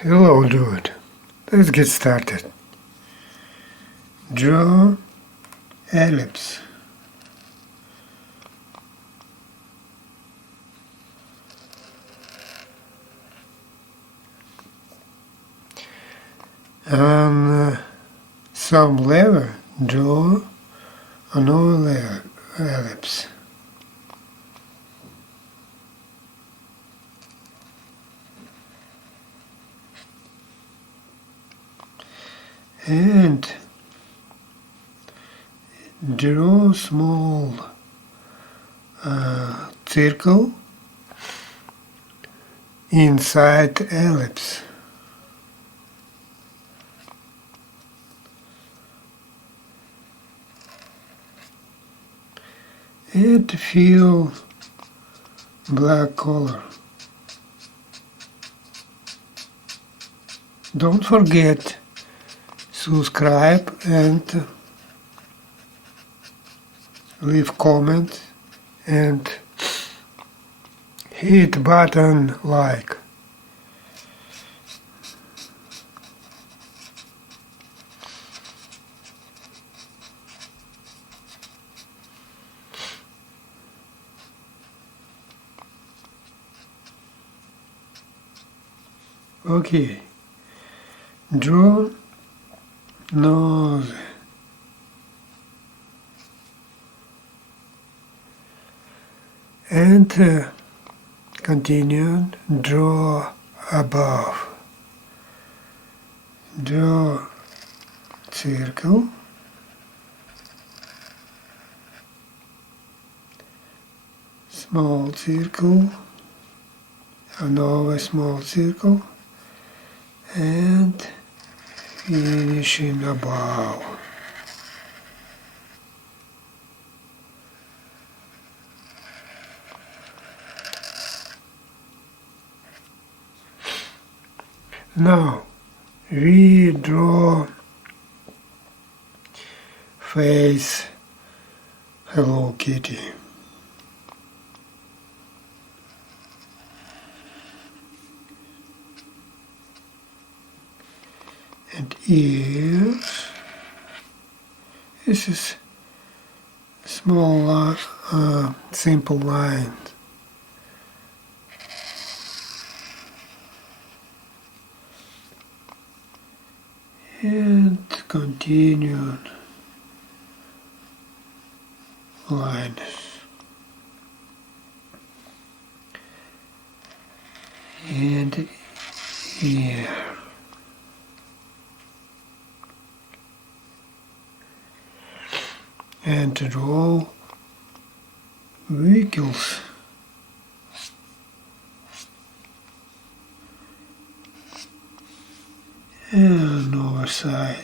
Hello, dude. Let's get started. Draw ellipse. On some lever, draw another ellipse. And draw small circle inside ellipse. And fill black color. Don't forget subscribe and leave comment and hit button like. Okay, draw nose and continue, draw above, draw circle, small circle, another small circle, and finishing above. Now we draw face Hello Kitty. And ears. This is small, simple line. And continue lines. And here. And draw wrinkles. And other side.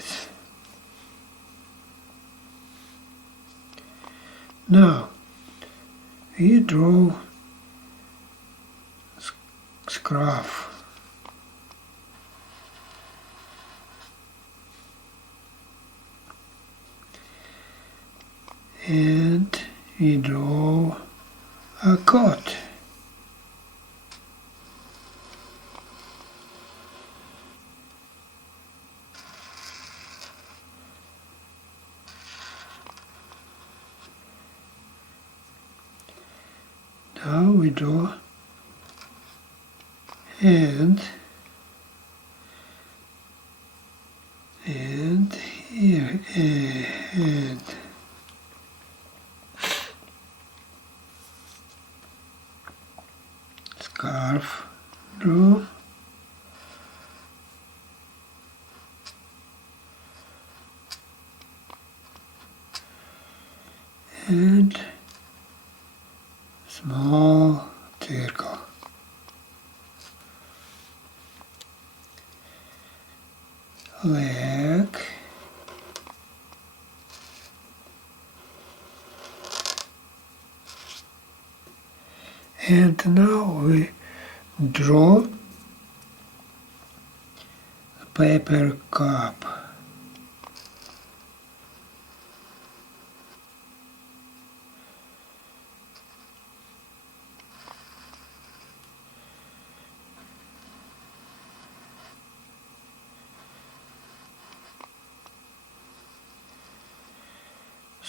Now we draw scarf. And we draw a coat. Now we draw hand and here and scarf, draw and small circle. Leg and now we draw a paper cup.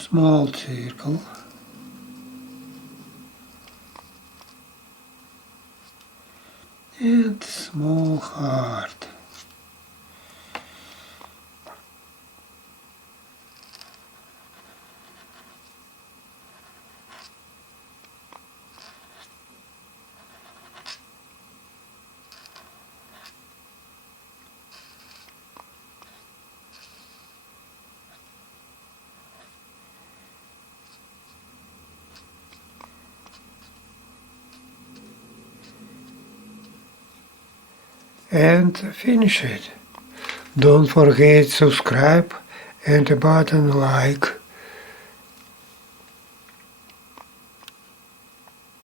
small circle, and small heart. And finish it. Don't forget subscribe and the button like.